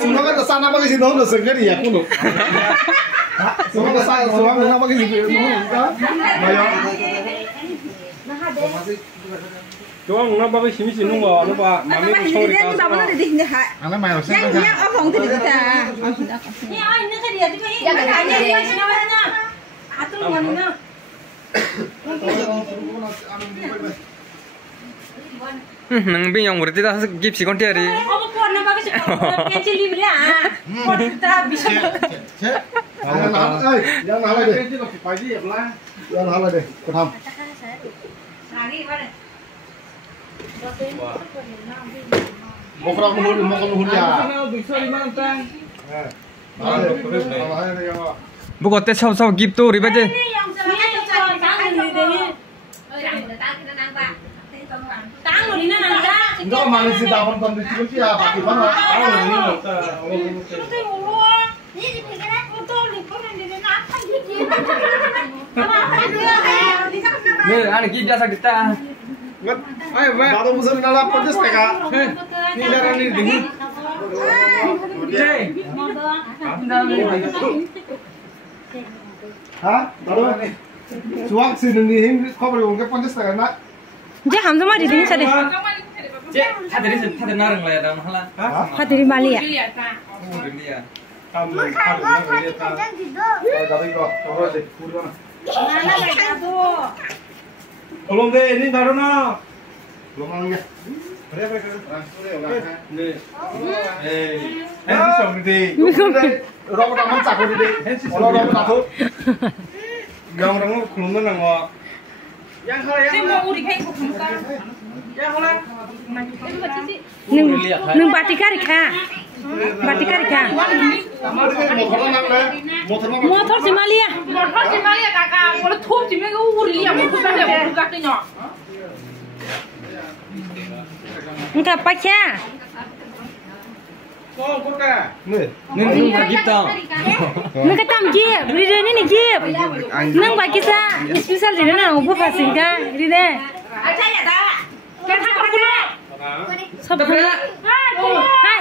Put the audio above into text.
Semua kan kesana pakai sini udah sengkeri ya kuno. Semua kesana semua pakai sini Bayo. Cuma nggak pakai sini sini nggak, lupa. Mami sorry kalau. Anak main sih. Yang orang tu kita. Ya ini kan dia tu. Ya kan dia sini mana? Atur mana? Nang bin yang berarti dah gift si konti hari. Apa pun nak bagus. Yang cili beli ah. Pun kita bisa. Jangan halah deh. Jangan halah deh. Ketam. Mau kerap nuhun ya. Bukan tes sao gift tu ribet je. Enggak manis sih tahun kondisi ya pakai mana? Ane gift jasa kita. Ayo, baru musuh nala pedes teka. Ini darah ini dingin. Hah? Baru nih. Suak sini nih, kau beri ungkep pedes teka nak. Dia ham tu mari dini sade. Cek, hadir narang lah ya dalam halah. Hadir Bali ya. Dia. Kamu dari kau, coba deh, kurang. Belum deh, ini baru no. Belum lagi. Nih. Hensi somdi. Orang orang mencak di. Orang orang tahu. Yang orang belum nengok. Yang kalau yang mau di kayak yang kalau Nung batikari ka. Batikari ka. Motor si Malia. Motor si Malia kakak. Kalau tuh si mereka uri ya, mau kita dia buka tanya. Engkau pakai. oh kurka. Nih. Nih gift tau. Mereka tam gift. Rida ni gift. Nung bagi sa. Special rida na upo pasing ka. Rida. Aja ya dah. Kita pergi dulu. Sab. Hai. Hai.